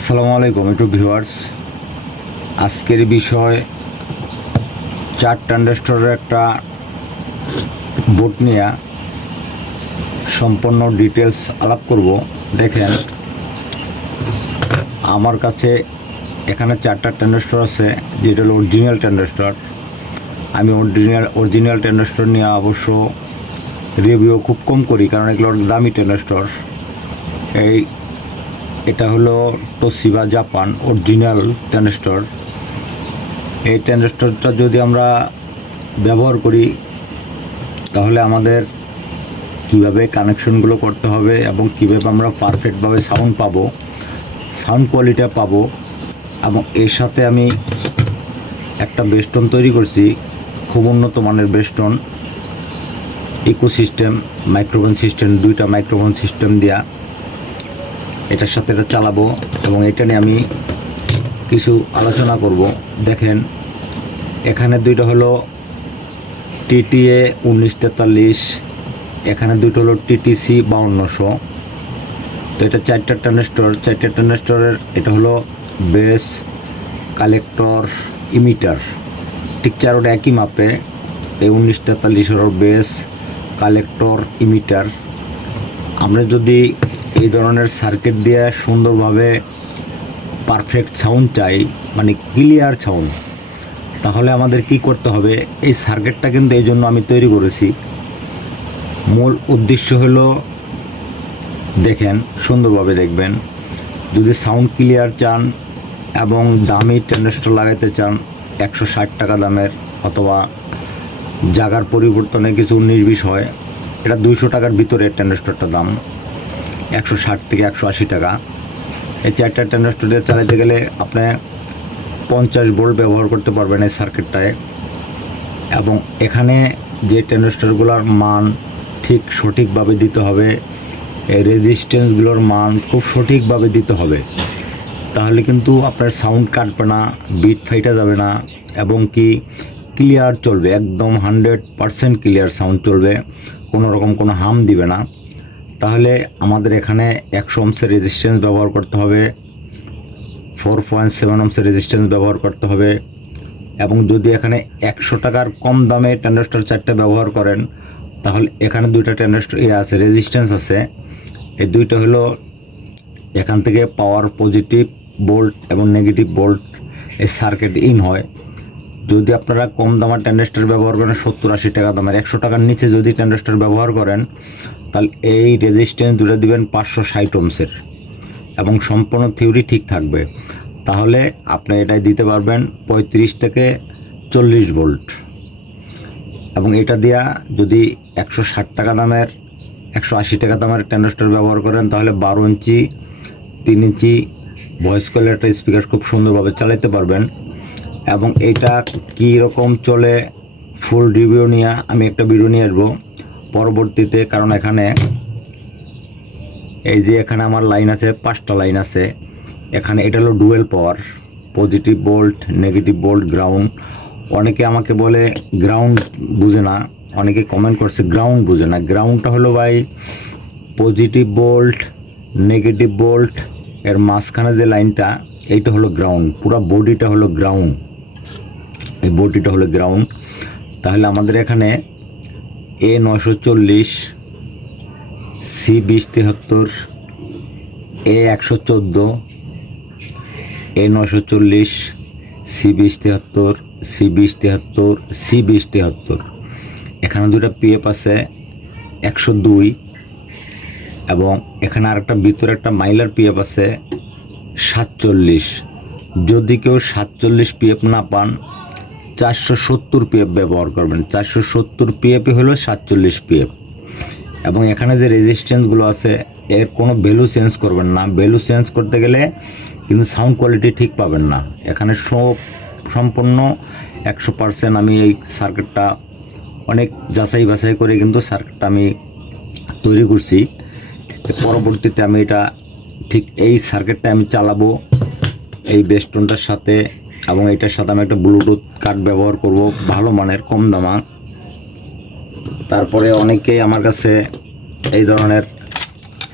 আসসালামু আলাইকুম, একটু ভিউয়ার্স। আজকের বিষয় চার ট্রান্ডাস্টরের একটা বোট নিয়ে সম্পূর্ণ ডিটেলস আলাপ করব। দেখেন, আমার কাছে এখানে চারটা ট্যান্ডাস্টর আছে, যেটা হলো অরিজিনাল ট্যান্ডাস্টর আমি অরিজিনাল অরিজিনাল ট্যান্ডাস্টর নিয়ে অবশ্য রিভিউ খুব কম করি, কারণ এগুলো দামি ট্যান্ডাস্টর এই এটা হলো তোসিবা জাপান অরিজিনাল ট্যান্ডাস্টর এই ট্যান্ডাস্টরটা যদি আমরা ব্যবহার করি, তাহলে আমাদের কীভাবে কানেকশনগুলো করতে হবে এবং কীভাবে আমরা পারফেক্টভাবে সাউন্ড পাবো সাউন্ড কোয়ালিটি পাবো, এবং এর সাথে আমি একটা বেস্টন তৈরি করছি, খুব উন্নত মানের বেস্টন ইকোসিস্টেম মাইক্রোফোন সিস্টেম দুইটা মাইক্রোফোন সিস্টেম দেওয়া এটার সাথে এটা চালাবো এবং এটা নিয়ে আমি কিছু আলোচনা করব। দেখেন, এখানে দুইটা হলো টিটিএ উনিশ তেতাল্লিশ, এখানে দুটো হলো টিটিসি বাউন্নশো। তো এটা চারটা ট্রানস্টর চারটা ট্রানস্টরের এটা হলো বেস, কালেক্টর, ইমিটার। ঠিক চারোটা একই মাপে, এই উনিশ তেতাল্লিশের বেস, কালেক্টর, ইমিটার। আমরা যদি এই ধরনের সার্কিট দিয়ে সুন্দরভাবে পারফেক্ট সাউন্ড চাই মানে ক্লিয়ার সাউন্ড তাহলে আমাদের কি করতে হবে? এই সার্কিটটা কিন্তু এই জন্য আমি তৈরি করেছি। মূল উদ্দেশ্য হলো, দেখেন, সুন্দরভাবে দেখবেন। যদি সাউন্ড ক্লিয়ার চান এবং দামি ট্যান্ডেস্টর লাগাইতে চান, একশো ষাট টাকা দামের অথবা জাগার পরিবর্তনে কিছু উনিশ বিশ হয়, এটা দুইশো টাকার ভিতরে ট্যান্ডেস্টরটা দাম। একশো ষাট থেকে একশো আশি টাকা। এই চারটা ট্যান্ডাস্টর দিয়ে চালাতে গেলে আপনি পঞ্চাশ বোল্ট ব্যবহার করতে পারবেন এই সার্কিটটায় এবং এখানে যে ট্যান্ডাস্টরগুলোর মান ঠিক সঠিকভাবে দিতে হবে, এই রেজিস্ট্যান্সগুলোর মান খুব সঠিকভাবে দিতে হবে। তাহলে কিন্তু আপনার সাউন্ড কাটবে না, বিট ফাইটা যাবে না, এবং কি ক্লিয়ার চলবে, একদম হান্ড্রেড পারসেন্ট ক্লিয়ার সাউন্ড চলবে, কোনো রকম কোনো হাম দিবে না। তাহলে আমাদের এখানে একশো অংশের রেজিস্ট্যান্স ব্যবহার করতে হবে ফোর পয়েন্ট সেভেন অংশের রেজিস্ট্যান্স ব্যবহার করতে হবে, এবং যদি এখানে একশো টাকার কম দামে ট্যান্ডাস্টার চারটে ব্যবহার করেন, তাহলে এখানে দুইটা ট্যান্ডাস্টার ইয়ে আছে রেজিস্ট্যান্স আছে। এই দুইটা হলো এখান থেকে পাওয়ার পজিটিভ বোল্ট এবং নেগেটিভ বোল্ট এই সার্কিট ইন হয়। যদি আপনারা কম দামের ট্যান্ডেস্টার ব্যবহার করেন, সত্তর আশি টাকা দামের, একশো টাকার নিচে যদি ট্যান্ডেস্টার ব্যবহার করেন তাহলে এই রেজিস্ট্যান্স দুটো দিবেন পাঁচশো ষাট ওমসের এবং সম্পূর্ণ থিওরি ঠিক থাকবে। তাহলে আপনি এটাই দিতে পারবেন পঁয়ত্রিশ থেকে চল্লিশ ভোল্ট এবং এটা দিয়া যদি একশো ষাট টাকা দামের, একশো আশি টাকা দামের ট্যান্ডেস্টার ব্যবহার করেন, তাহলে বারো ইঞ্চি, তিন ইঞ্চি ভয়েস কলের একটা স্পিকার খুব সুন্দরভাবে চালাতে পারবেন। এবং এটা কী রকম চলে ফুল রিভিউ নিয়ে আমি একটা ভিডিও নিয়ে আসব। পরবর্তীতে, কারণ এখানে এই যে এখানে আমার লাইন আছে, পাঁচটা লাইন আছে, এখানে এটা হলো dual power, positive volt, negative volt, ground. অনেকে আমাকে বলে, গ্রাউন্ড বুঝে না। অনেকে কমেন্ট করছে, গ্রাউন্ড বুঝে না। গ্রাউন্ডটা হলো ভাই, পজিটিভ বোল্ট, নেগেটিভ বোল্ট, এর মাঝখানে যে লাইনটা, এইটা হলো গ্রাউন্ড। পুরো বডিটা হলো গ্রাউন্ড। এই বডিটা হলো গ্রাউন্ড। তাহলে আমাদের এখানে এ নশো চল্লিশ, সি বিশ তেহাত্তর, এ একশো চোদ্দ, এ নশো চল্লিশ, সি বিশ তেহাত্তর, সি বিশ তেহাত্তর, সি বিশ তেহাত্তর। এখানে দুটো পিএফ আছে, একশো দুই, এবং এখানে আরেকটা ভিতরে একটা মাইলার পিএফ আছে, সাতচল্লিশ। যদি কেউ সাতচল্লিশ পিএফ না পান চারশো সত্তর পিএফ ব্যবহার করবেন। চারশো সত্তর পিএফই হলো সাতচল্লিশ পিএফ এবং এখানে যে রেজিস্ট্যান্সগুলো আছে, এর কোনো ভ্যালু চেঞ্জ করবেন না। ভ্যালু চেঞ্জ করতে গেলে কিন্তু সাউন্ড কোয়ালিটি ঠিক পাবেন না। এখানে সব সম্পূর্ণ একশো পার্সেন্ট আমি এই সার্কিটটা অনেক যাচাই বাছাই করে কিন্তু সার্কিটটা আমি তৈরি করছি। পরবর্তীতে আমি এটা ঠিক এই সার্কিটটা আমি চালাবো। এই বেস্টনটার সাথে এবং এটার সাথে আমি একটা ব্লুটুথ কার্ড ব্যবহার করব, ভালো মানের, কম দামা। তারপরে অনেকেই আমার কাছে এই ধরনের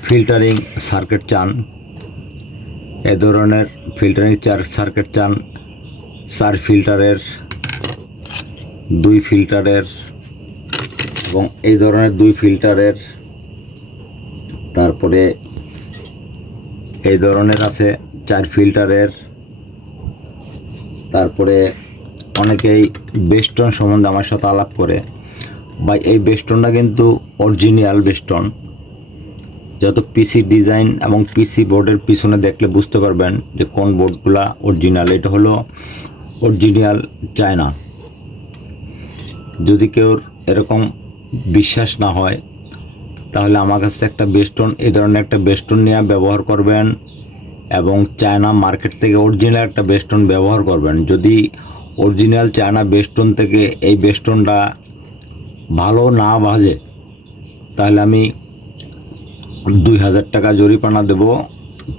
ফিল্টারিং সার্কিট চান। এ ধরনের ফিল্টারিং চার সার্কিট চান। চার ফিল্টারের দুই ফিল্টারের এবং এই ধরনের দুই ফিল্টারের তারপরে এই ধরনের আছে চার ফিল্টারের তারপরে অনেকেই বেস্টন সম্বন্ধে আমার সাথে আলাপ করে। বা এই বেস্টনটা কিন্তু অরিজিনাল বেস্টন যত পিসি ডিজাইন এবং পিসি বোর্ডের পিছনে দেখলে বুঝতে পারবেন যে কোন বোর্ডগুলা অরিজিনাল এটা হলো অরিজিনাল চায়না যদি কেউ এরকম বিশ্বাস না হয়, তাহলে আমার কাছে একটা বেস্টন এই ধরনের একটা বেস্টন নিয়ে ব্যবহার করবেন। এবং চায়না মার্কেট থেকে অরিজিনাল একটা বেস্টন ব্যবহার করবেন। যদি অরিজিনাল চায়না বেস্টন থেকে এই বেস্টনটা ভালো না বাজে তাহলে আমি দুই হাজার টাকা জরিপানা দেব,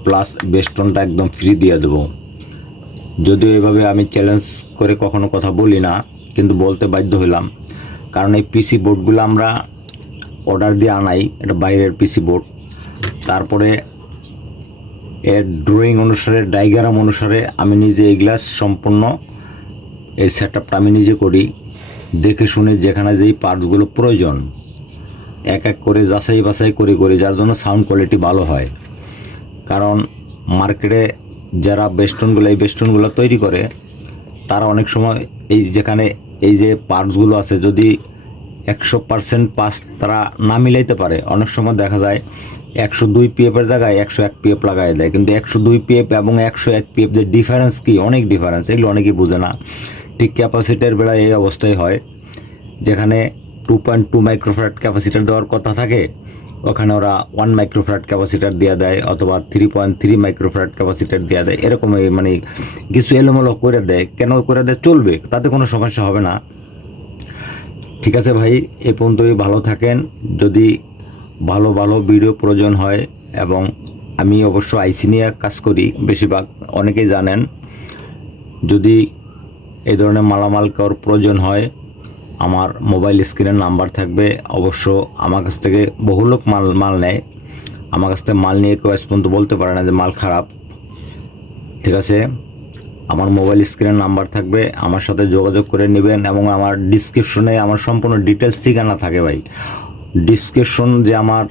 প্লাস বেস্টনটা একদম ফ্রি দিয়ে দেবো। যদিও এভাবে আমি চ্যালেঞ্জ করে কখনো কথা বলি না, কিন্তু বলতে বাধ্য হইলাম কারণ এই পিসি বোর্ডগুলো আমরা অর্ডার দিয়ে আনাই, এটা বাইরের পিসি বোর্ড তারপরে এর ড্রয়িং অনুসারে ডাইগ্রাম অনুসারে আমি নিজে এই গ্লাস সম্পূর্ণ, এই সেট আমি নিজে করি। দেখে শুনে যেখানে যেই পার্টসগুলো প্রয়োজন, এক এক করে যাচাই বাছাই করে, করি, যার জন্য সাউন্ড কোয়ালিটি ভালো হয়। কারণ মার্কেটে যারা বেস্টনগুলো এই বেস্টনগুলো তৈরি করে, তারা অনেক সময় এই যেখানে এই যে পার্টসগুলো আছে, যদি একশো পার্সেন্ট পাস তারা না মিলাইতে পারে। অনেক সময় দেখা যায় একশো দুই পিএফের জায়গায় একশো এক পিএফ লাগাই দেয়। কিন্তু একশো দুই পিএফ এবং একশো এক পিএফ যে ডিফারেন্স কী, অনেক ডিফারেন্স এগুলো অনেকেই বোঝে না। ঠিক ক্যাপাসিটির বেলায় এই অবস্থায় হয়, যেখানে two point two microfarad capacitor দেওয়ার কথা থাকে, ওখানে ওরা ওয়ান মাইক্রোফ্যাট ক্যাপাসিটার দেওয়া দেয় অথবা three point three microfarad capacitor দেওয়া দেয়। এরকম মানে কিছু এলোমেলো করে দেয়। কেন করে দেয়? চলবে, তাতে কোনো সমস্যা হবে না। ঠিক আছে ভাই, এ পর্যন্তই, ভালো থাকেন। যদি ভালো ভালো ভিডিও প্রয়োজন হয়, এবং আমি অবশ্য আইসি নিয়ে কাজ করি, বেশিরভাগ অনেকেই জানেন। যদি এ ধরনের মালামাল কারোর প্রয়োজন হয়, আমার মোবাইল স্ক্রিনের নাম্বার থাকবে। অবশ্য আমার কাছ থেকে বহু লোক মাল মাল নেয়। আমার কাছ থেকে মাল নিয়ে কেউ আজ পর্যন্ত বলতে পারে না যে মাল খারাপ। ঠিক আছে? আমার মোবাইল স্ক্রিনের নাম্বার থাকবে, আমার সাথে যোগাযোগ করে নেবেন এবং আমার ডিসক্রিপশনে আমার সম্পূর্ণ ডিটেলস ঠিকানা থাকে ভাই। ডিসক্রিপশন যে আমার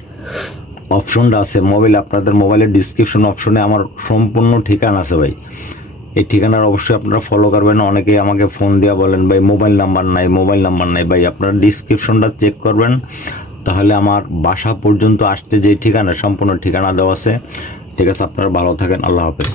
অপশনটা আছে মোবাইল আপনাদের মোবাইলের ডিসক্রিপশন অপশনে আমার সম্পূর্ণ ঠিকানা আছে ভাই। এই ঠিকানার অবশ্যই আপনারা ফলো করবেন, অনেকে আমাকে ফোন দেওয়া বলেন, ভাই মোবাইল নাম্বার নাই মোবাইল নাম্বার নাই। ভাই, আপনারা ডিসক্রিপশনটা চেক করবেন, তাহলে আমার বাসা পর্যন্ত আসতে যে ঠিকানা, সম্পূর্ণ ঠিকানা দেওয়া আছে। ঠিক আছে, আপনারা ভালো থাকেন, আল্লাহ হাফেজ।